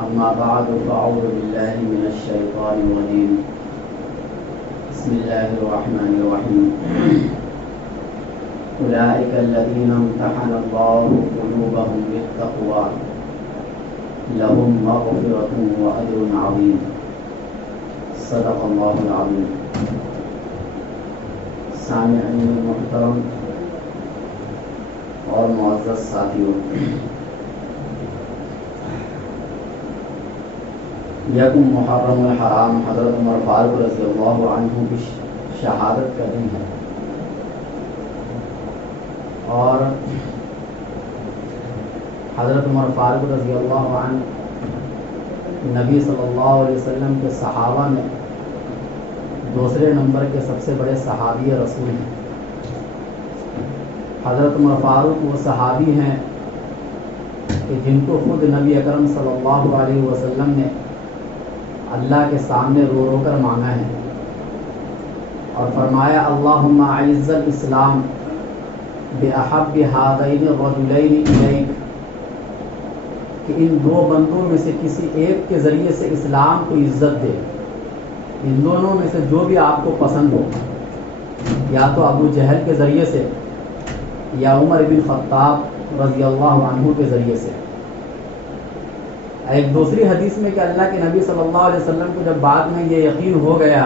أما بعد فأعوذ بالله من الشيطان الرجيم بسم الله الرحمن الرحيم أولئك الذين امتحن الله قلوبهم للتقوى لهم مغفرة وأجر عظيم صدق الله العظيم. سامعین محترم اور معزز ساتھیوں، یکم محرم الحرام حضرت عمر فاروق رضی اللہ عنہ کی شہادت کا دن ہے، اور حضرت عمر فاروق رضی اللہ عنہ نبی صلی اللہ علیہ وسلم کے صحابہ میں دوسرے نمبر کے سب سے بڑے صحابی رسول ہیں۔ حضرت عمر فاروق وہ صحابی ہیں کہ جن کو خود نبی اکرم صلی اللہ علیہ وسلم نے اللہ کے سامنے رو رو کر مانگا ہے اور فرمایا اللہم اعز الاسلام باحب ہذین الرجلین الیک، کہ ان دو بندوں میں سے کسی ایک کے ذریعے سے اسلام کو عزت دے، ان دونوں میں سے جو بھی آپ کو پسند ہو، یا تو ابو جہل کے ذریعے سے یا عمر بن خطاب رضی اللہ عنہ کے ذریعے سے۔ ایک دوسری حدیث میں کہ اللہ کے نبی صلی اللہ علیہ وسلم کو جب بعد میں یہ یقین ہو گیا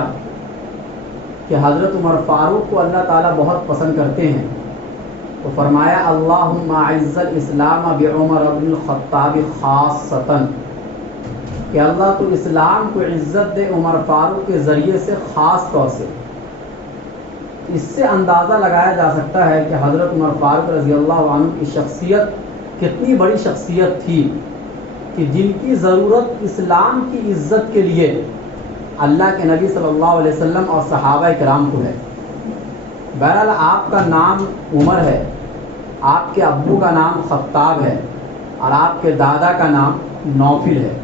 کہ حضرت عمر فاروق کو اللہ تعالیٰ بہت پسند کرتے ہیں، تو فرمایا اللہم اعز الاسلام بعمر بن الخطاب خاصتاً، کہ اللہ تو اسلام کو عزت دے عمر فاروق کے ذریعے سے خاص طور سے۔ اس سے اندازہ لگایا جا سکتا ہے کہ حضرت عمر فاروق رضی اللہ عنہ کی شخصیت کتنی بڑی شخصیت تھی کہ جن کی ضرورت اسلام کی عزت کے لیے اللہ کے نبی صلی اللہ علیہ وسلم اور صحابہ کرام کو ہے۔ بہرحال آپ کا نام عمر ہے، آپ کے ابو کا نام خطاب ہے، اور آپ کے دادا کا نام نوفل ہے۔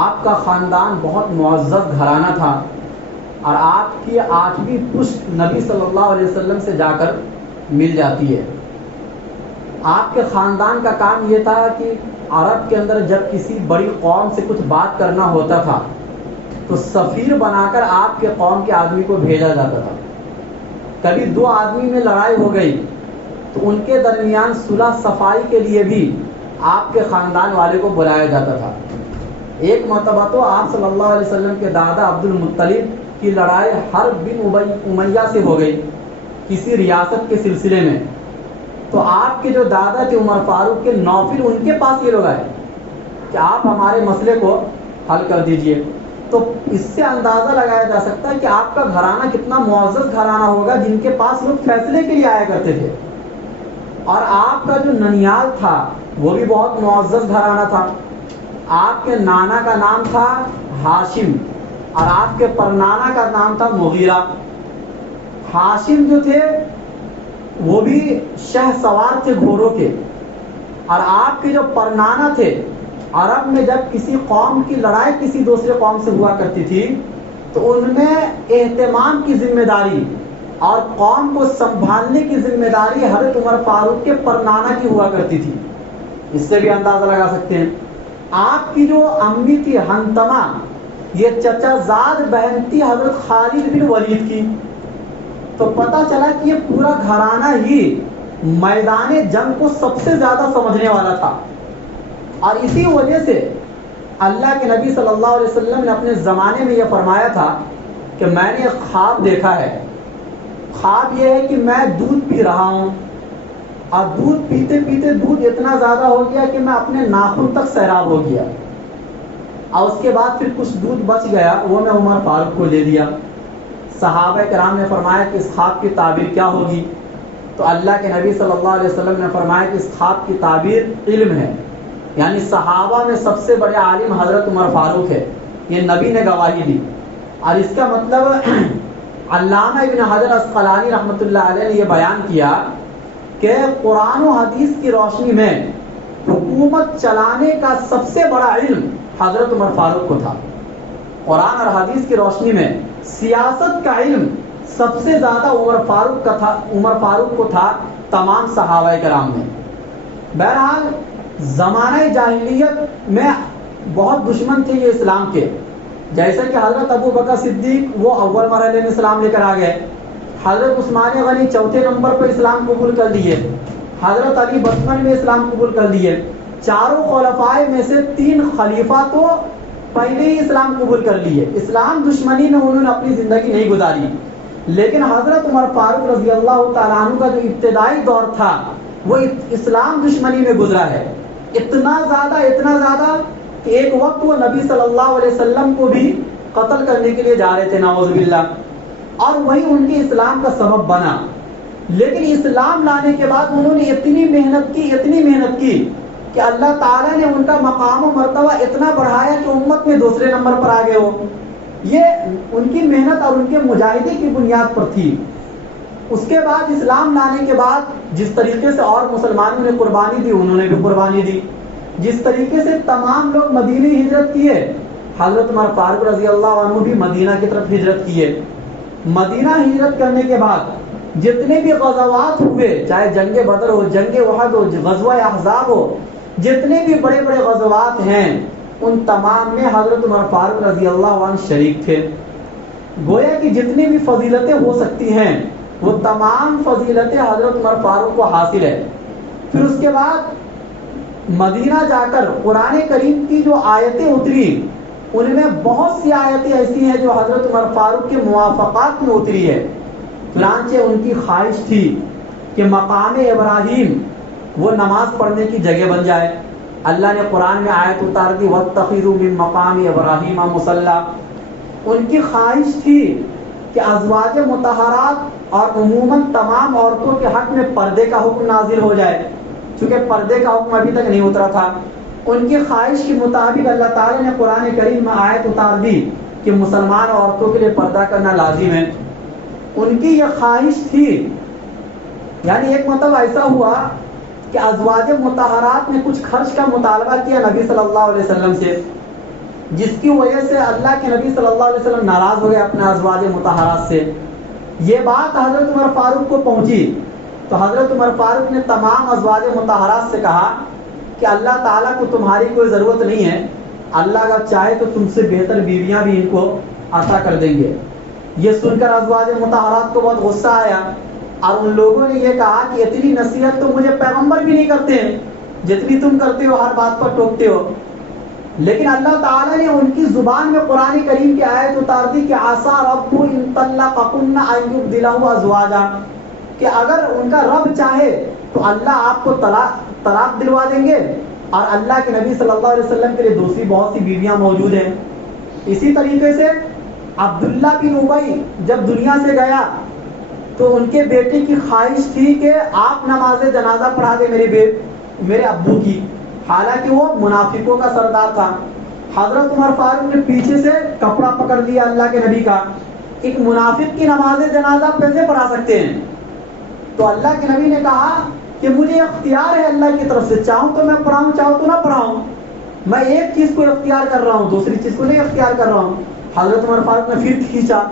آپ کا خاندان بہت معزز گھرانہ تھا، اور آپ کی 8ویں پشت نبی صلی اللہ علیہ وسلم سے جا کر مل جاتی ہے۔ آپ کے خاندان کا کام یہ تھا کہ عرب کے اندر جب کسی بڑی قوم سے کچھ بات کرنا ہوتا تھا تو سفیر بنا کر آپ کے قوم کے آدمی کو بھیجا جاتا تھا۔ کبھی 2 آدمی میں لڑائی ہو گئی تو ان کے درمیان صلح صفائی کے لیے بھی آپ کے خاندان والے کو بلایا جاتا تھا۔ ایک مرتبہ تو آپ صلی اللہ علیہ وسلم کے دادا عبد المطلب کی لڑائی حرب بن امیہ سے ہو گئی کسی ریاست کے سلسلے میں، تو آپ کے جو دادا تھے عمر فاروق کے نوفل، ان کے پاس یہ لوگ آئے کہ آپ ہمارے مسئلے کو حل کر دیجئے۔ تو اس سے اندازہ لگایا جا سکتا ہے کہ آپ کا گھرانہ کتنا معزز گھرانہ ہوگا جن کے پاس لوگ فیصلے کے لیے آیا کرتے تھے۔ اور آپ کا جو ننیال تھا وہ بھی بہت معزز گھرانہ تھا۔ آپ کے نانا کا نام تھا ہاشم، اور آپ کے پرنانا کا نام تھا مغیرہ۔ ہاشم جو تھے وہ بھی شہ سوار تھے گھوڑوں کے، اور آپ کے جو پرنانا تھے، عرب میں جب کسی قوم کی لڑائی کسی دوسرے قوم سے ہوا کرتی تھی تو ان میں اہتمام کی ذمہ داری اور قوم کو سنبھالنے کی ذمہ داری حضرت عمر فاروق کے پرنانا کی ہوا کرتی تھی۔ اس سے بھی اندازہ لگا سکتے ہیں۔ آپ کی جو امی تھی ہنتما، یہ چچا زاد بہن تھی حضرت خالد بن ولید کی۔ تو پتہ چلا کہ یہ پورا گھرانہ ہی میدان جنگ کو سب سے زیادہ سمجھنے والا تھا، اور اسی وجہ سے اللہ کے نبی صلی اللہ علیہ وسلم نے اپنے زمانے میں یہ فرمایا تھا کہ میں نے ایک خواب دیکھا ہے۔ خواب یہ ہے کہ میں دودھ پی رہا ہوں، اور دودھ پیتے پیتے دودھ اتنا زیادہ ہو گیا کہ میں اپنے ناخن تک سیراب ہو گیا، اور اس کے بعد پھر کچھ دودھ بچ گیا، وہ میں عمر فاروق کو دے دیا۔ صحابہ کرام نے فرمایا کہ اس خواب کی تعبیر کیا ہوگی؟ تو اللہ کے نبی صلی اللہ علیہ وسلم نے فرمایا کہ اس خواب کی تعبیر علم ہے، یعنی صحابہ میں سب سے بڑے عالم حضرت عمر فاروق ہے، یہ نبی نے گواہی دی۔ اور اس کا مطلب علامہ ابن حجر اسقلانی رحمۃ اللہ علیہ نے یہ بیان کیا کہ قرآن و حدیث کی روشنی میں حکومت چلانے کا سب سے بڑا علم حضرت عمر فاروق کو تھا۔ قرآن اور حدیث کی روشنی میں سیاست کا علم سب سے زیادہ عمر فاروق کو تھا تمام صحابہ کرام میں۔ بہرحال زمانہ جاہلیت میں بہت دشمن تھے یہ اسلام کے. جیسا کہ حضرت ابو بکر صدیق وہ اول مرحلے میں اسلام لے کر آ گئے, حضرت عثمان غنی چوتھے نمبر پر اسلام قبول کر لیے, حضرت علی بچپن میں اسلام قبول کر لیے. چاروں خلفائے میں سے 3 خلیفہ تو پہلے ہی اسلام قبول کر لیے. اسلام دشمنی میں انہوں نے اپنی زندگی نہیں گزاری. لیکن حضرت عمر فاروق رضی اللہ تعالیٰ عنہ کا جو ابتدائی دور تھا وہ اسلام دشمنی میں گزرا ہے. اتنا زیادہ کہ ایک وقت وہ نبی صلی اللہ علیہ وسلم کو بھی قتل کرنے کے لیے جا رہے تھے, نعوذ باللہ, اور وہی ان کے اسلام کا سبب بنا. لیکن اسلام لانے کے بعد انہوں نے اتنی محنت کی کہ اللہ تعالیٰ نے ان کا مقام و مرتبہ اتنا بڑھایا کہ امت میں دوسرے نمبر پر آ گئے ہو. یہ ان کی محنت اور ان کے مجاہدے کی بنیاد پر تھی. اس کے بعد اسلام لانے کے بعد جس طریقے سے اور مسلمانوں نے قربانی دی انہوں نے بھی قربانی دی. جس طریقے سے تمام لوگ مدینہ ہجرت کیے, حضرت عمر فاروق رضی اللہ عنہ بھی مدینہ کی طرف ہجرت کیے. مدینہ ہجرت کرنے کے بعد جتنے بھی غزوات ہوئے, چاہے جنگ بدر ہو, جنگ احد ہو, غزوہ احزاب ہو, جتنے بھی بڑے بڑے غزوات ہیں ان تمام میں حضرت عمر فاروق رضی اللہ عنہ شریک تھے. گویا کہ جتنی بھی فضیلتیں ہو سکتی ہیں وہ تمام فضیلتیں حضرت عمر فاروق کو حاصل ہے. پھر اس کے بعد مدینہ جا کر قرآن کریم کی جو آیتیں اتری ان میں بہت سی آیتیں ایسی ہیں جو حضرت عمر فاروق کے موافقات میں اتری ہے. چنانچہ ان کی خواہش تھی کہ مقام ابراہیم وہ نماز پڑھنے کی جگہ بن جائے. اللہ نے قرآن میں آیت اتار دی وَاتَّخِذُوا مِن مَّقَامِ إِبْرَاهِيمَ مُصَلًّى. ان کی خواہش تھی کہ ازواج مطہرات اور عموماً تمام عورتوں کے حق میں پردے کا حکم نازل ہو جائے, چونکہ پردے کا حکم ابھی تک نہیں اترا تھا. ان کی خواہش کے مطابق اللہ تعالیٰ نے قرآن کریم میں آیت اتار دی کہ مسلمان عورتوں کے لیے پردہ کرنا لازم ہے. ان کی یہ خواہش تھی, یعنی ایک مطلب ایسا ہوا کہ ازواج مطہرات نے کچھ خرچ کا مطالبہ کیا نبی صلی اللہ علیہ وسلم سے, جس کی وجہ سے اللہ کے نبی صلی اللہ علیہ وسلم ناراض ہو گئے اپنے ازواج مطہرات سے. یہ بات حضرت عمر فاروق کو پہنچی تو حضرت عمر فاروق نے تمام ازواج مطہرات سے کہا کہ اللہ تعالیٰ کو تمہاری کوئی ضرورت نہیں ہے, اللہ اگر چاہے تو تم سے بہتر بیویاں بھی ان کو عطا کر دیں گے. یہ سن کر ازواج مطہرات کو بہت غصہ آیا اور ان لوگوں نے یہ کہا کہ اتنی نصیحت تو مجھے پیغمبر بھی نہیں کرتے ہیں جتنی تم کرتے ہو, ہر بات پر ٹوکتے ہو. لیکن اللہ تعالیٰ نے ان کی زبان میں قرآن کریم کی آیت اتار دی کہ عَسَىٰ رَبُّ إِن طَلَّقَكُنَّ أَن يُبْدِلَهُ أَزْوَاجًا, کہ اگر ان کا رب چاہے تو اللہ آپ کو طلاق دلوا دیں گے, اور اللہ کے نبی صلی اللہ علیہ وسلم کے لیے دوسری بہت سی بیویاں موجود ہیں. اسی طریقے سے عبداللہ بن ابی جب دنیا سے گیا تو ان کے بیٹے کی خواہش تھی کہ آپ نماز جنازہ پڑھا دیں میرے ابو کی, حالانکہ وہ منافقوں کا سردار تھا. حضرت عمر فاروق نے پیچھے سے کپڑا پکڑ لیا اللہ کے نبی کا, ایک منافق کی نماز جنازہ کیسے پڑھا سکتے ہیں؟ تو اللہ کے نبی نے کہا کہ مجھے اختیار ہے اللہ کی طرف سے, چاہوں تو میں پڑھاؤں, چاہوں تو نہ پڑھاؤں. میں ایک چیز کو اختیار کر رہا ہوں, دوسری چیز کو نہیں اختیار کر رہا ہوں. حضرت عمر فاروق نے پھر کھینچا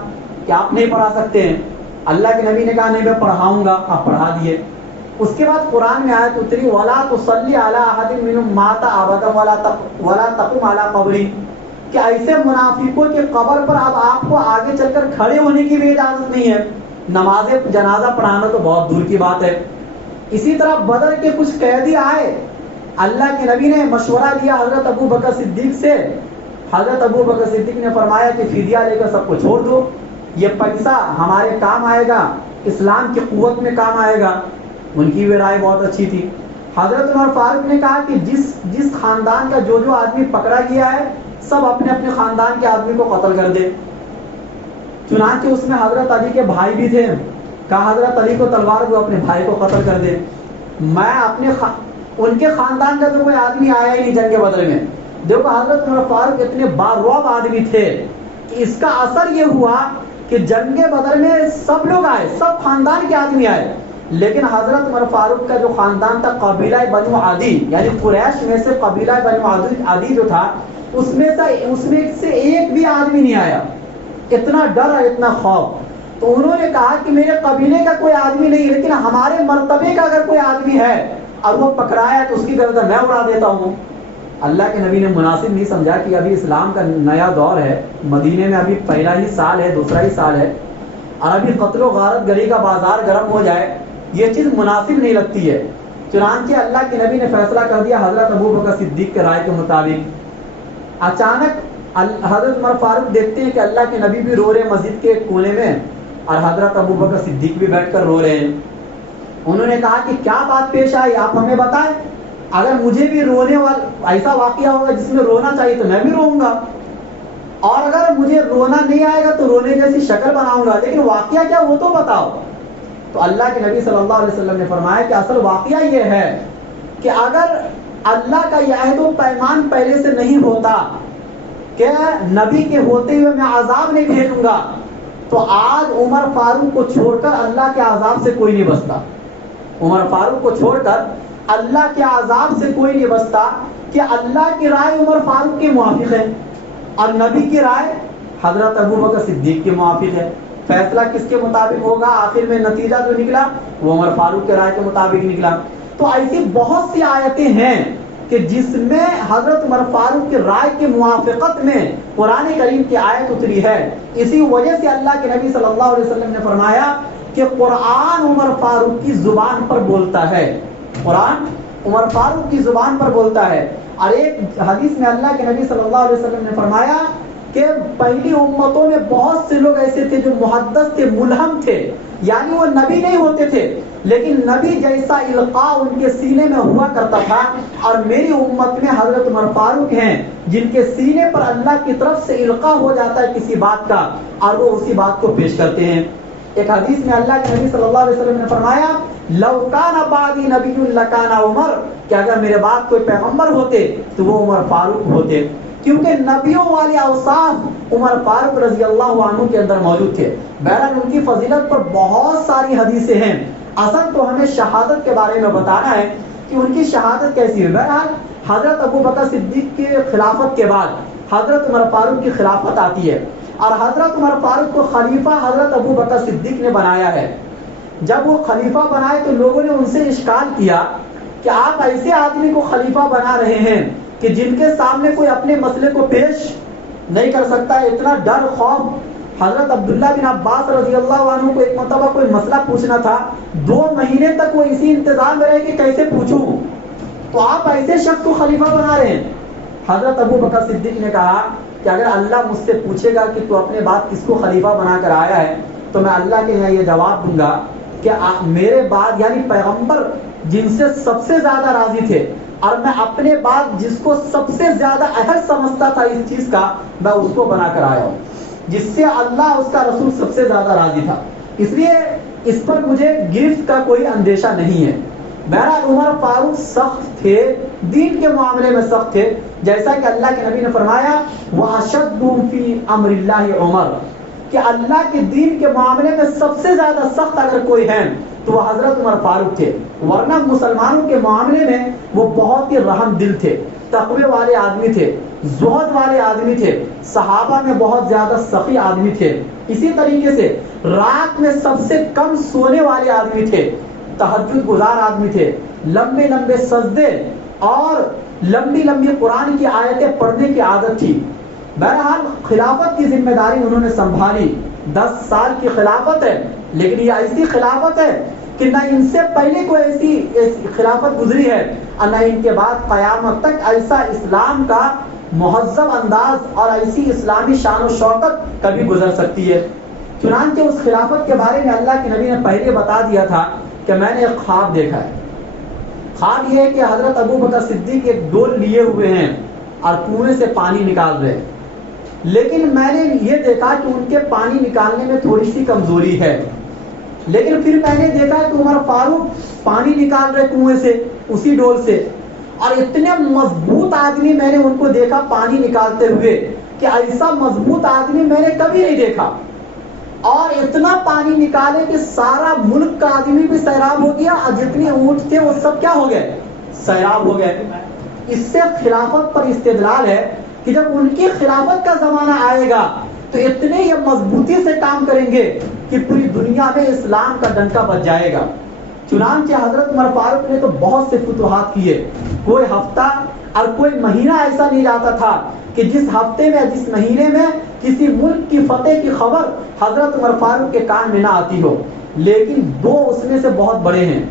کہ آپ نہیں پڑھا سکتے ہیں. اللہ کے نبی نے کہا نہیں میں پڑھاؤں گا, آپ پڑھا دیے. اس کے بعد قرآن میں آیت اتری وَلَا تُصَلِّ عَلَىٰ أَحَدٍ مِّنْهُمْ مَاتَ أَبَدًا وَلَا تَقُمْ عَلَىٰ قَبْرِهِ, کہ ایسے منافقوں کے قبر پر اب آپ کو آگے چل کر کھڑے ہونے کی بھی اجازت نہیں ہے. نماز جنازہ پڑھانا تو بہت دور کی بات ہے. اسی طرح بدر کے کچھ قیدی آئے, اللہ کے نبی نے مشورہ لیا حضرت ابو بکر صدیق سے. حضرت ابو بکر صدیق نے فرمایا کہ فدیہ لے کر سب کو چھوڑ دو, یہ پیسہ ہمارے کام آئے گا, اسلام کی قوت میں کام آئے گا. ان کی بھی رائے بہت اچھی تھی. حضرت عمر فاروق نے کہا کہ جس خاندان کا جو آدمی پکڑا گیا ہے سب اپنے اپنے خاندان کے آدمی کو قتل کر دے. چنانچہ اس میں حضرت علی کے بھائی بھی تھے, کہا حضرت علی کو تلوار دو, اپنے بھائی کو قتل کر دے. میں ان کے خاندان کا تو کوئی آدمی آیا ہی نہیں جنگ بدر میں. دیکھو حضرت عمر فاروق اتنے بارعب آدمی تھے کہ اس کا اثر یہ ہوا کہ جنگ بدر میں سب لوگ آئے, سب خاندان کے آدمی آئے, لیکن حضرت عمر فاروق کا جو خاندان تھا قبیلہ بنو عدی, یعنی قریش میں سے قبیلہ بنو عدی جو تھا اس میں سے ایک بھی آدمی نہیں آیا. اتنا ڈر اور اتنا خوف. تو انہوں نے کہا کہ میرے قبیلے کا کوئی آدمی نہیں, لیکن ہمارے مرتبے کا اگر کوئی آدمی ہے اور وہ پکڑایا تو اس کی گردن میں اڑا دیتا ہوں. اللہ کے نبی نے مناسب نہیں سمجھا کہ ابھی اسلام کا نیا دور ہے، مدینے میں ابھی پہلا ہی سال ہے، دوسرا ہی سال ہے، اور ابھی قتل و غارت گری کا بازار گرم ہو جائے، یہ چیز مناسب نہیں لگتی ہے۔ چنانچہ اللہ کے نبی نے فیصلہ کر دیا حضرت ابوبکر صدیق کے رائے کے مطابق۔ اچانک حضرت عمر فاروق دیکھتے ہیں کہ اللہ کے نبی بھی رو رہے مسجد کے ایک کونے میں، اور حضرت ابوبکر صدیق بھی بیٹھ کر رو رہے ہیں۔ انہوں نے کہا کہ کیا بات پیش آئی، آپ ہمیں بتائیں، اگر مجھے بھی رونے والا ایسا واقعہ ہوگا جس میں رونا چاہیے تو میں بھی روؤں گا، اور اگر مجھے رونا نہیں آئے گا تو رونے جیسی شکل بناؤں گا، لیکن واقعہ کیا وہ تو بتاؤ۔ تو اللہ کے نبی صلی اللہ علیہ وسلم نے فرمایا کہ اصل واقعہ یہ ہے کہ اگر اللہ کا یہ عہد و پیمان پہلے سے نہیں ہوتا کہ نبی کے ہوتے ہوئے میں عذاب نہیں بھیجوں گا، تو آج عمر فاروق کو چھوڑ کر اللہ کے عذاب سے کوئی نہیں بچتا۔ عمر فاروق کو چھوڑ کر اللہ کے عذاب سے کوئی نہیں بچتا، کہ اللہ کی رائے عمر فاروق کے موافق ہے اور نبی کی رائے حضرت ابوبکر صدیق کے موافق ہے۔ فیصلہ کس کے مطابق ہوگا؟ آخر میں نتیجہ جو نکلا وہ عمر فاروق کے رائے کے مطابق نکلا۔ تو ایسی بہت سی آیتیں ہیں کہ جس میں حضرت عمر فاروق کی رائے کے موافقت میں قرآن کریم کی آیت اتری ہے۔ اسی وجہ سے اللہ کے نبی صلی اللہ علیہ وسلم نے فرمایا کہ قرآن عمر فاروق کی زبان پر بولتا ہے، قرآن عمر فاروق کی زبان پر بولتا ہے۔ اور ایک حدیث میں اللہ کے نبی صلی اللہ علیہ وسلم نے فرمایا کہ پہلی امتوں میں بہت سے لوگ ایسے تھے جو محدث تھے، ملہم تھے، یعنی وہ نبی نہیں ہوتے تھے لیکن نبی جیسا القاء ان کے سینے میں ہوا کرتا تھا، اور میری امت میں حضرت عمر فاروق ہیں جن کے سینے پر اللہ کی طرف سے القاء ہو جاتا ہے کسی بات کا اور وہ اسی بات کو پیش کرتے ہیں۔ ایک حدیث میں اللہ کے نبی صلی اللہ علیہ وسلم نے فرمایا لو کان بعدی نبی لکان عمر، کہ اگر میرے بعد کوئی پیغمبر ہوتے تو وہ عمر فاروق ہوتے، کیونکہ نبیوں والے اوصاف عمر فاروق رضی اللہ عنہ کے اندر موجود تھے۔ بہرحال ان کی فضیلت پر بہت ساری حدیثیں ہیں، اصل تو ہمیں شہادت کے بارے میں بتانا ہے کہ ان کی شہادت کیسی ہے۔ بہرحال حضرت ابوبکر صدیق کی خلافت کے بعد حضرت عمر فاروق کی خلافت آتی ہے، اور حضرت عمر فاروق کو خلیفہ حضرت ابوبکر صدیق نے بنایا ہے۔ جب وہ خلیفہ بنائے تو لوگوں نے ان سے اشکال کیا کہ آپ ایسے آدمی کو خلیفہ بنا رہے ہیں کہ جن کے سامنے کوئی اپنے مسئلے کو پیش نہیں کر سکتا ہے، اتنا ڈر خوف۔ حضرت عبداللہ بن عباس رضی اللہ عنہ کو ایک مرتبہ کوئی مسئلہ پوچھنا تھا، 2 مہینے تک وہ اسی انتظار میں رہے کہ کیسے پوچھوں، تو آپ ایسے شخص کو خلیفہ بنا رہے ہیں۔ حضرت ابوبکر صدیق نے کہا کہ اگر اللہ مجھ سے پوچھے گا کہ تو اپنے بعد کس کو خلیفہ بنا کر آیا ہے، تو میں اللہ کے یہاں یہ جواب دوں گا کہ میرے بعد یعنی پیغمبر جن سے سب سے زیادہ راضی تھے، اور میں اپنے بعد جس کو سب سے زیادہ اہم سمجھتا تھا اس چیز کا، میں اس کو بنا کر آیا ہوں، جس سے اللہ اس کا رسول سب سے زیادہ راضی تھا، اس لیے اس پر مجھے گرفت کا کوئی اندیشہ نہیں ہے۔ بہرحال عمر فاروق سخت تھے، دین کے معاملے میں سخت تھے، جیسا کہ اللہ کے نبی نے فرمایا وَأَشَدُّهُمْ فِي أَمْرِ اللَّهِ عمر، کہ اللہ کے دین کے معاملے میں سب سے زیادہ سخت اگر کوئی ہے تو وہ حضرت عمر فاروق تھے، ورنہ مسلمانوں کے معاملے میں وہ بہت ہی رحم دل تھے، تقوی والے آدمی تھے، زہد والے آدمی تھے، صحابہ میں بہت زیادہ سخی آدمی تھے، اسی طریقے سے رات میں سب سے کم سونے والے آدمی تھے، تہجد گزار آدمی تھے، لمبے لمبے سجدے اور لمبی لمبی قرآن کی آیتیں پڑھنے کی عادت تھی۔ بہرحال خلافت کی ذمہ داری انہوں نے سنبھالی، 10 سال کی خلافت ہے، لیکن یہ ایسی خلافت ہے کہ نہ ان سے پہلے کوئی ایسی خلافت گزری ہے اور نہ ان کے بعد قیامت تک ایسا اسلام کا مہذب انداز اور ایسی اسلامی شان و شوکت کبھی گزر سکتی ہے۔ چنانچہ اس خلافت کے بارے میں اللہ کے نبی نے پہلے بتا دیا تھا کہ میں نے ایک خواب دیکھا ہے۔ خواب یہ ہے کہ حضرت ابوبکر صدیق ایک ڈول لیے ہوئے ہیں اور کنویں سے پانی نکال رہے ہیں، لیکن میں نے یہ دیکھا کہ ان کے پانی نکالنے میں تھوڑی سی کمزوری ہے، لیکن پھر میں نے دیکھا کہ عمر فاروق پانی نکال رہے کنویں سے اسی ڈول سے، اور اتنے مضبوط آدمی میں نے ان کو دیکھا پانی نکالتے ہوئے کہ ایسا مضبوط آدمی میں نے کبھی نہیں دیکھا، اور اتنا پانی نکالے کہ سارا ملک کا آدمی بھی سیراب ہو گیا اور جتنے اونٹ تھے وہ سب کیا ہو گئے؟ سیراب ہو گئے۔ اس سے خلافت پر استدلال ہے کہ جب ان کی خلافت کا زمانہ آئے گا تو اتنے یہ مضبوطی سے کام کریں گے کہ پوری دنیا میں اسلام کا ڈنکا بج جائے گا۔ چنانچہ حضرت عمر فاروق نے تو بہت سے فتوحات کیے، کوئی ہفتہ اور کوئی مہینہ ایسا نہیں جاتا تھا کہ جس ہفتے میں جس مہینے میں کسی ملک کی فتح کی خبر حضرت عمر فاروق کے کان میں نہ آتی ہو. لیکن دو اس میں سے بہت بڑے ہیں,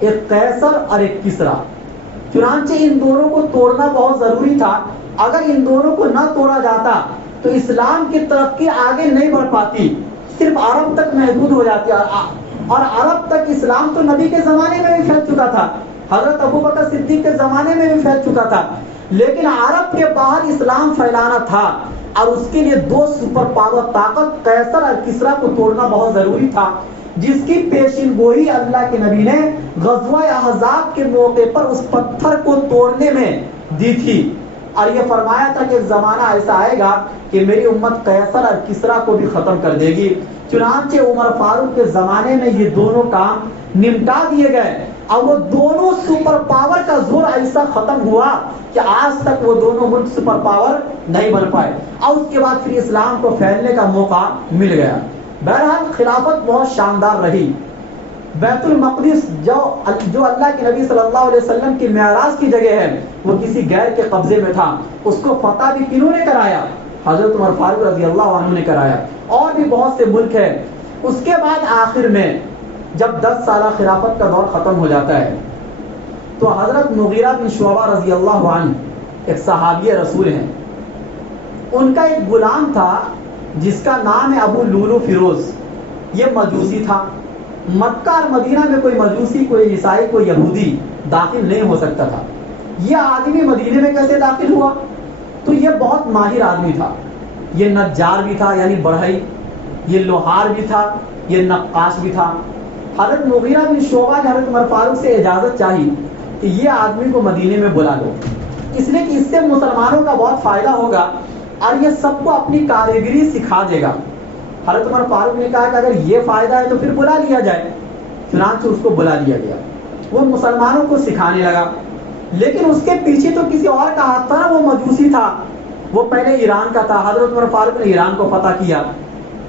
ایک قیصر اور ایک کسریٰ. چنانچہ ان دونوں کو توڑنا بہت ضروری تھا. اگر ان دونوں کو نہ توڑا جاتا تو اسلام کی ترقی آگے نہیں بڑھ پاتی, صرف عرب تک محدود ہو جاتی. اور عرب تک اسلام تو نبی کے زمانے میں بھی پھیل چکا تھا, حضرت ابوبکر صدیق کے زمانے میں بھی پھیل چکا تھا, لیکن عرب کے باہر اسلام پھیلانا تھا, اور اس کے لیے دو سپر پاور طاقت قیصر اور کسریٰ کو توڑنا بہت ضروری تھا, جس کی پیشن گوئی اللہ کے نبی نے غزوہ احزاب کے موقع پر اس پتھر کو توڑنے میں دی تھی. اور یہ فرمایا تھا کہ ایک زمانہ ایسا آئے گا کہ میری امت قیصر اور کسریٰ کو بھی ختم کر دے گی. چنانچہ عمر فاروق کے زمانے میں یہ دونوں کام نمٹا دیے گئے, اور وہ دونوں سپر پاور کا زور ایسا ختم ہوا کہ آج تک وہ دونوں ملک سپر پاور نہیں بن پائے, اور اس کے بعد پھر اسلام کو پھیلنے کا موقع مل گیا. بہرحال خلافت بہت شاندار رہی. بیت المقدس جو اللہ کے نبی صلی اللہ علیہ وسلم کی معراج کی جگہ ہے, وہ کسی غیر کے قبضے میں تھا. اس کو فتح بھی کنہوں نے کرایا؟ حضرت عمر فاروق رضی اللہ عنہ نے کرایا. اور بھی بہت سے ملک ہیں. اس کے بعد آخر میں جب 10 سالہ خلافت کا دور ختم ہو جاتا ہے تو حضرت مغیرہ بن شعبہ رضی اللہ عنہ ایک صحابی رسول ہیں. ان کا ایک غلام تھا جس کا نام ہے ابو لولو فیروز. یہ مجوسی تھا. مکہ اور مدینہ میں کوئی مجوسی, کوئی عیسائی, کوئی یہودی داخل نہیں ہو سکتا تھا. یہ آدمی مدینے میں کیسے داخل ہوا؟ تو یہ بہت ماہر آدمی تھا. یہ نجار بھی تھا یعنی بڑھئی, یہ لوہار بھی تھا, یہ نقاش بھی تھا. حضرت مغیرہ بن شعبہ نے حضرت عمر فاروق سے اجازت چاہی کہ یہ آدمی کو مدینے میں بلا لو, اس لیے کہ اس سے مسلمانوں کا بہت فائدہ ہوگا اور یہ سب کو اپنی کاریگری سکھا دے گا. حضرت عمر فاروق نے کہا کہ اگر یہ فائدہ ہے تو پھر بلا لیا جائے. چنانچہ اس کو بلا لیا گیا. وہ مسلمانوں کو سکھانے لگا, لیکن اس کے پیچھے تو کسی اور کا ہاتھ تھا. وہ مجوسی تھا, وہ پہلے ایران کا تھا. حضرت عمر فاروق نے ایران کو فتح کیا.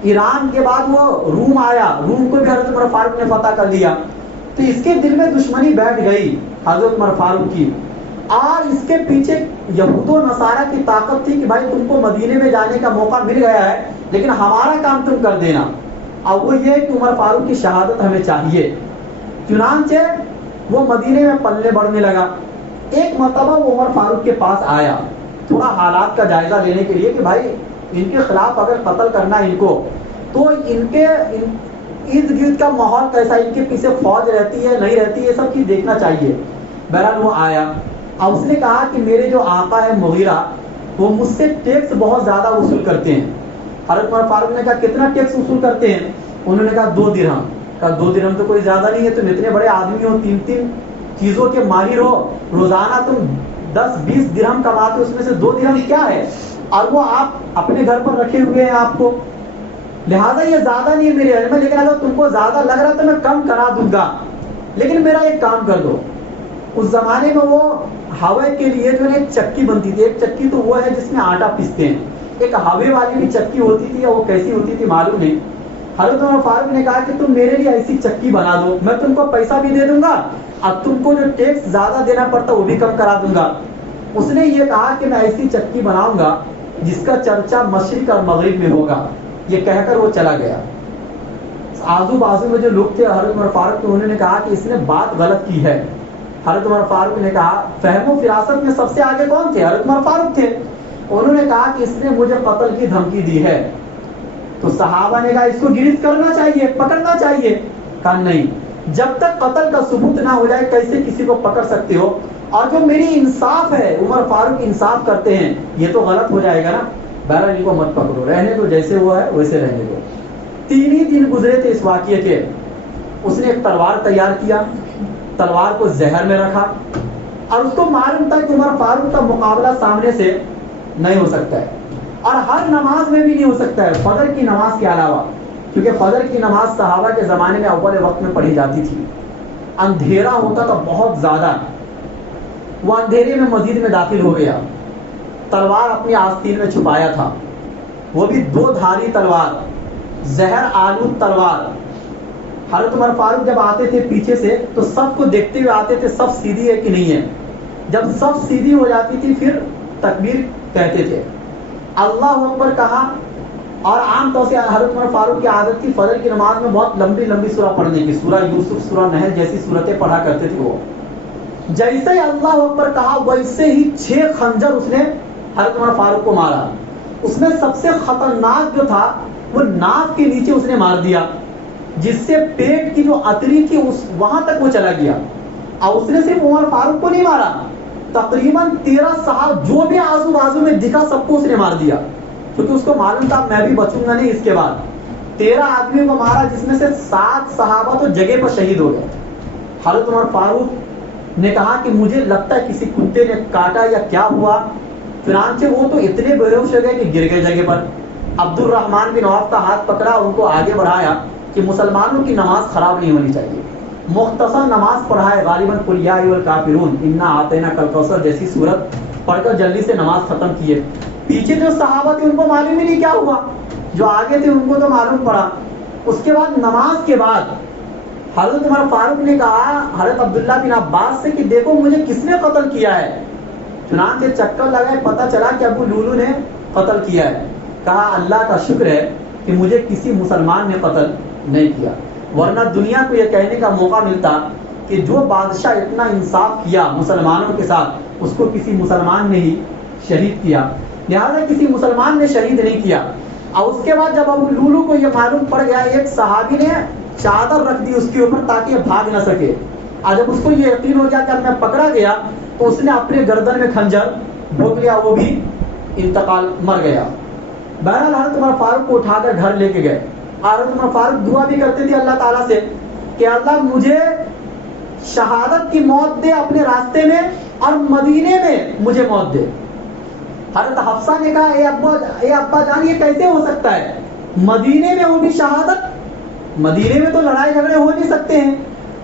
ایران کے بعد وہ روم آیا, روم کو بھی حضرت عمر فاروق نے فتح کر لیا. تو اس کے دل میں دشمنی بیٹھ گئی حضرت عمر فاروق کی, اور اس کے پیچھے یہود و نصارہ کی طاقت تھی کہ بھائی تم کو مدینے میں جانے کا موقع مل گیا ہے, لیکن ہمارا کام تم کر دینا. اور وہ یہ کہ عمر فاروق کی شہادت ہمیں چاہیے. چنانچہ وہ مدینے میں پلنے بڑھنے لگا. ایک مرتبہ وہ عمر فاروق کے پاس آیا تھوڑا حالات کا جائزہ لینے کے لیے کہ بھائی ان کے خلاف اگر قتل کرنا ان کو تو ان کے ارد گرد کا ماحول کیسا, ان کے پیچھے فوج رہتی ہے نہیں رہتی ہے, سب چیز دیکھنا چاہیے. بہرحال وہ آیا اور اس نے کہا کہ میرے جو آقا ہے مغیرہ وہ مجھ سے ٹیکس بہت زیادہ وصول کرتے ہیں. حضرت عمر فاروق نے کہا کتنا ٹیکس وصول کرتے ہیں؟ انہوں نے کہا 2 درہم. کہا 2 درہم تو کوئی زیادہ نہیں ہے, تم اتنے بڑے آدمی ہو, 3 چیزوں کے ماہر ہو, روزانہ تم 10-20 درہم کماتے ہو, اس میں سے 2 درہم کیا ہے؟ اور وہ آپ اپنے گھر پر رکھے ہوئے ہیں آپ کو, لہٰذا یہ زیادہ نہیں ہے میرے علم میں, لیکن اگر تم کو زیادہ لگ رہا تو میں کم کرا دوں گا, لیکن میرا ایک کام کر دو. اس زمانے میں وہ ہوے کے لیے جو ہے ایک چکی بنتی تھی. ایک چکی تو وہ ہے جس میں آٹا پیستے ہیں, ایک ہوے والی بھی چکی ہوتی تھی, یا وہ کیسی ہوتی تھی معلوم نہیں. حضرت عمر فاروق نے کہا کہ تم میرے لیے ایسی چکی بنا دو, میں تم کو پیسہ بھی دے دوں گا اور تم کو جو ٹیکس زیادہ دینا پڑتا وہ بھی کم کرا دوں گا. اس نے یہ کہا کہ میں ایسی چکی بناؤں گا جس کا چرچا مشرق اور مغرب میں ہوگا. یہ کہہ کر وہ چلا گیا. آزو بازو میں جو لوگ تھے حضرت عمر فاروق انہوں نے کہا کہ اس نے بات غلط کی ہے. حضرت عمر فاروق نے کہا فہم و فراست میں سب سے آگے کون تھے؟ حضرت عمر فاروق تھے. انہوں نے کہا کہ اس نے مجھے قتل کی دھمکی دی ہے. تو صحابہ نے کہا اس کو گرفت کرنا چاہیے, پکڑنا چاہیے. کہا نہیں, جب تک قتل کا ثبوت نہ ہو جائے کیسے کسی کو پکڑ سکتے ہو؟ اور جو میری انصاف ہے, عمر فاروق انصاف کرتے ہیں, یہ تو غلط ہو جائے گا نا. بہرحال ان کو مت پکڑو, رہنے دو, جیسے ہوا ہے ویسے رہنے دو. 3 ہی دن گزرے تھے اس واقعے کے. اس نے ایک تلوار تیار کیا, تلوار کو زہر میں رکھا, اور اس کو معلوم تھا کہ عمر فاروق کا مقابلہ سامنے سے نہیں ہو سکتا ہے, اور ہر نماز میں بھی نہیں ہو سکتا ہے فجر کی نماز کے علاوہ, کیونکہ فجر کی نماز صحابہ کے زمانے میں اول وقت میں پڑھی جاتی تھی. اندھیرا ہوتا تھا بہت زیادہ. وہ اندھیرے میں مسجد میں داخل ہو گیا, تلوار اپنی آستین میں چھپایا تھا, وہ بھی 2 دھاری تلوار, زہر آلود تلوار. حضرت عمر فاروق جب آتے تھے پیچھے سے تو سب کو دیکھتے ہوئے آتے تھے, سب سیدھی ہے کہ نہیں ہے. جب صف سیدھی ہو جاتی تھی پھر تکبیر کہتے تھے، اللہ اکبر کہا. اور عام طور سے حضرت عمر فاروق کی عادت تھی فجر کی نماز میں بہت لمبی لمبی سورہ پڑھنے کی، سورہ یوسف، سورہ نحل جیسی سورتیں پڑھا کرتے تھے وہ. جیسے ہی اللہ اکبر کہا ویسے ہی 6 خنجر اس نے حضرت عمر فاروق کو مارا. اس میں سب سے خطرناک جو تھا وہ ناک کے نیچے اس نے مار دیا، جس سے پیٹ کی جو اتری تھی وہاں تک وہ چلا گیا. اور اس نے صرف عمر فاروق کو نہیں مارا، تقریباً 13 صحابہ جو بھی آزو بازو میں دکھا سب کو اس نے مار دیا، کیونکہ اس کو معلوم تھا میں بھی بچوں گا نہیں. اس کے بعد 13 آدمی کو مارا، جس میں سے 7 صحابہ تو جگہ پر شہید ہو گئے. حضرت عمر فاروق نے کہا کہ مجھے لگتا ہے کسی کتے نے کاٹا یا کیا ہوا. چنانچہ وہ تو اتنے بے ہوش ہو گئے کہ گر گئے جگہ پر. عبد الرحمن بن عوف کا ہاتھ پکڑا اور ان کو آگے بڑھایا کہ مسلمانوں کی نماز خراب نہیں ہونی چاہیے. مختصر نماز پڑھائے، غالباً قل یا ایھا الکافرون انا اعطیناک الکوثر جیسی سورت پڑھ کر جلدی سے نماز ختم کیے. پیچھے جو صحابہ تھے ان کو معلوم ہی نہیں کیا ہوا، جو آگے تھے ان کو تو معلوم پڑا. اس کے بعد نماز کے بعد حضرت عمر فاروق نے کہا حضرت عبداللہ بن عباس سے کہ دیکھو مجھے کس نے قتل کیا ہے. چنانچہ چکر لگائے، پتہ چلا کہ ابو لولو نے قتل کیا ہے. کہا اللہ کا شکر ہے کہ مجھے کسی مسلمان نے قتل نہیں کیا، ورنہ دنیا کو یہ کہنے کا موقع ملتا کہ جو بادشاہ اتنا انصاف کیا مسلمانوں کے ساتھ اس کو کسی مسلمان نے ہی شہید کیا، لہذا کسی مسلمان نے شہید نہیں کیا. اور اس کے بعد جب ابو لولو کو یہ معلوم پڑ گیا، ایک صحابی نے چادر رکھ دی اس کے اوپر تاکہ یہ بھاگ نہ سکے. اور جب اس کو یہ یقین ہو گیا کہ اب میں پکڑا گیا تو اس نے اپنے گردن میں خنجر بھوک لیا، وہ بھی انتقال مر گیا. بہرحال حضرت عمر فاروق کو اٹھا کر گھر لے کے گئے. حضرت عمر فاروق دعا بھی کرتے تھے اللہ تعالیٰ سے کہ اللہ مجھے شہادت کی موت دے اپنے راستے میں، اور مدینے میں مجھے موت دے. حضرت حفصہ نے کہا اے ابا جان یہ کیسے ہو سکتا ہے، مدینے میں وہ بھی شہادت، مدینے میں تو لڑائی جھگڑے ہو نہیں سکتے ہیں.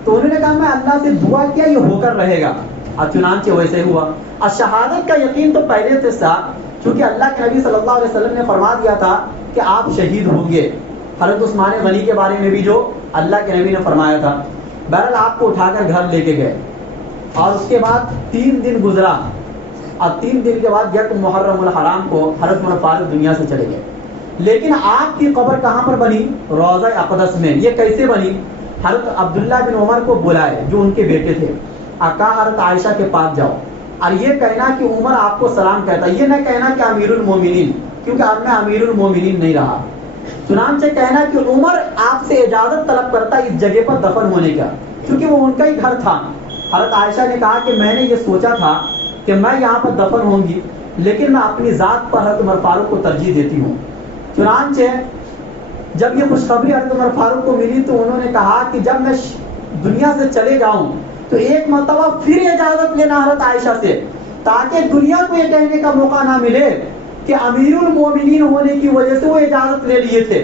تو انہوں نے کہا میں اللہ سے دعا کیا یہ ہو کر رہے گا، اور چنانچہ ویسے ہوا. اور شہادت کا یقین تو پہلے سے تھا، چونکہ اللہ کے نبی صلی اللہ علیہ وسلم نے فرما دیا تھا کہ آپ شہید ہوں گے. حضرت عثمان غنی کے بارے میں بھی جو اللہ کے نبی نے فرمایا تھا. بہرحال آپ کو اٹھا کر گھر لے کے گئے، اور اس کے بعد 3 دن گزرا، اور 3 دن کے بعد یک محرم الحرام کو حضرت عمر فاروق دنیا سے چلے گئے. لیکن آپ کی قبر کہاں پر بنی؟ روضہ اقدس میں. یہ کیسے بنی؟ حضرت عبداللہ بن عمر کو بلائے جو ان کے بیٹے تھے، کہا حضرت عائشہ کے پاس جاؤ اور یہ کہنا کہ عمر آپ کو سلام کہتا ہے، یہ نہ کہنا کہ امیر المومنین، کیونکہ اب میں امیر المومنین نہیں رہا. چنانچہ کہنا کہ عمر آپ سے اجازت طلب کرتا اس جگہ پر دفن ہونے کا، کیونکہ وہ ان کا ہی گھر تھا. حضرت عائشہ نے کہا کہ میں نے یہ سوچا تھا کہ میں یہاں پر دفن ہوں گی، لیکن میں اپنی ذات پر حضرت عمر فاروق کو ترجیح دیتی ہوں. چنانچہ جب یہ خوشخبری حضرت عمر فاروق کو ملی تو انہوں نے کہا کہ جب میں دنیا سے چلے جاؤں تو ایک مرتبہ پھر اجازت لینا حضرت عائشہ سے، تاکہ دنیا کو یہ کہنے کا موقع نہ ملے کہ امیر المومنین ہونے کی وجہ سے وہ اجازت لے لیے تھے،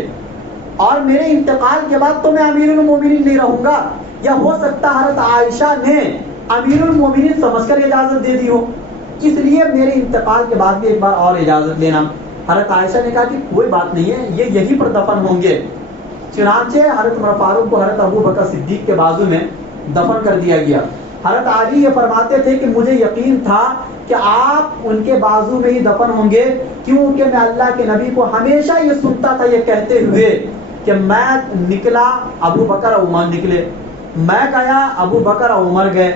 اور میرے انتقال کے بعد تو میں امیر المومنین نہیں رہوں گا. یا ہو سکتا حضرت عائشہ نے امیر المومنین سمجھ کر اجازت دے دی ہو، اس لیے میرے انتقال کے بعد بھی ایک بار اور اجازت لینا. حضرت عائشہ نے کہا کہ کوئی بات نہیں ہے، یہ یہیں پر دفن ہوں گے. چنانچہ حضرت عمر فاروق کو حضرت ابو بکر صدیق کے بازو میں دفن کر دیا گیا. حضرت علی یہ فرماتے تھے کہ مجھے یقین تھا کہ آپ ان کے بازو میں ہی دفن ہوں گے، کیونکہ میں اللہ کے نبی کو ہمیشہ یہ سنتا تھا یہ کہتے ہوئے کہ میں نکلا ابو بکر اور عمر نکلے، میں گیا ابو بکر اور عمر گئے،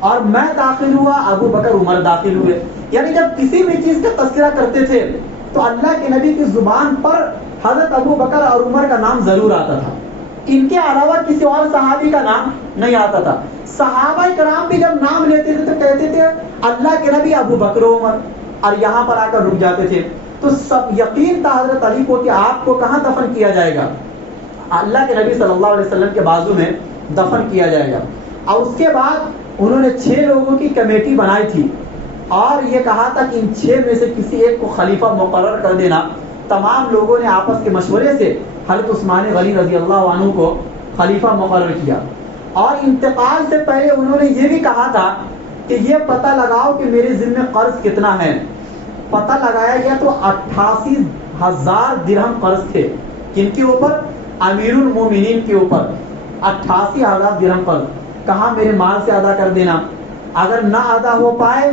اور میں داخل ہوا ابو بکر عمر داخل ہوئے. یعنی جب کسی بھی چیز کا تذکرہ کرتے تھے تو اللہ کے نبی کی زبان پر حضرت ابو بکر اور عمر کا نام ضرور آتا تھا، ان کے علاوہ کسی اور صحابی کا نام نہیں آتا تھا. صحابہ کرام بھی جب نام لیتے تھے تو کہتے تھے اللہ کے نبی ابو بکر و عمر، اور یہاں پر آ کر رک جاتے تھے. تو سب یقین تھا حضرت علی کو کہ آپ کو کہاں دفن کیا جائے گا، اللہ کے نبی صلی اللہ علیہ وسلم کے بازو میں دفن کیا جائے گا. اور اس کے بعد انہوں نے 6 لوگوں کی کمیٹی بنائی تھی، اور یہ کہا تھا کہ ان 6 میں سے کسی ایک کو خلیفہ مقرر کر دینا. تمام لوگوں نے آپس کے مشورے سے حضرت عثمان غنی رضی اللہ عنہ کو خلیفہ مقرر کیا. اور انتقال سے پہلے انہوں نے یہ بھی کہا تھا کہ یہ پتہ لگاؤ کہ میرے ذمہ قرض کتنا ہے. پتہ لگایا گیا تو 88,000 درہم قرض تھے. کن کے اوپر؟ امیر المومنین کے اوپر 88,000 درہم قرض. کہا میرے مال سے ادا کر دینا. اگر نہ ادا ہو پائے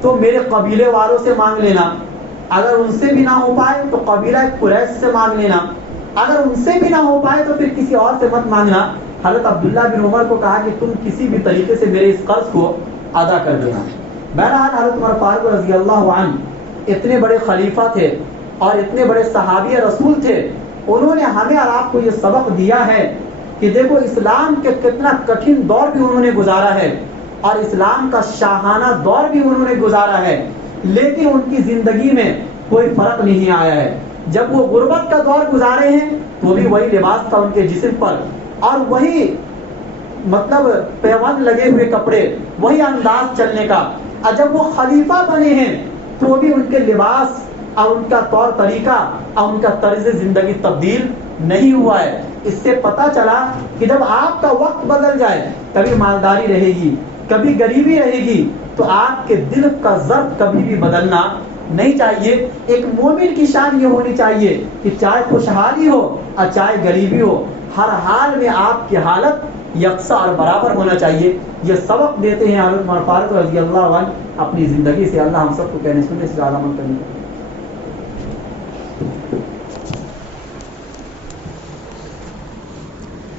تو میرے قبیلے والوں سے مانگ لینا، اگر ان سے بھی نہ ہو پائے تو قبیلہ قریش سے مانگ لینا، اگر ان سے بھی نہ ہو پائے تو پھر کسی اور سے مت مانگنا۔ حضرت عبداللہ بن عمر کو کہا کہ تم کسی بھی طریقے سے میرے اس قرض کو ادا کر دینا۔ بہرحال حضرت عمر فاروق رضی اللہ عنہ اتنے بڑے خلیفہ تھے اور اتنے بڑے صحابی رسول تھے، انہوں نے ہمیں اور آپ کو یہ سبق دیا ہے کہ دیکھو اسلام کے کتنا کٹھن دور بھی انہوں نے گزارا ہے اور اسلام کا شاہانہ دور بھی انہوں نے گزارا ہے، لیکن ان کی زندگی میں کوئی فرق نہیں آیا ہے۔ جب وہ غربت کا دور گزارے ہیں تو بھی وہی لباس تھا ان کے جسم پر اور وہی مطلب پیوند لگے ہوئے کپڑے، وہی انداز چلنے کا، اور جب وہ خلیفہ بنے ہیں تو بھی ان کے لباس اور ان کا طور طریقہ اور ان کا طرز زندگی تبدیل نہیں ہوا ہے۔ اس سے پتہ چلا کہ جب آپ کا وقت بدل جائے، کبھی مالداری رہے گی، کبھی غریبی رہے گی، تو آپ کے دل کا ضرب کبھی بھی بدلنا نہیں چاہیے۔ ایک مومن کی شان یہ ہونی چاہیے کہ چاہے خوشحالی ہو اور چاہے غریبی ہو، ہر حال میں آپ کی حالت یکساں اور برابر ہونا چاہیے۔ یہ سبق دیتے ہیں حضرت عمر فاروق رضی اللہ عنہ اپنی زندگی سے۔ اللہ ہم سب کو کہنے سننے سے زیادہ عمل کرنے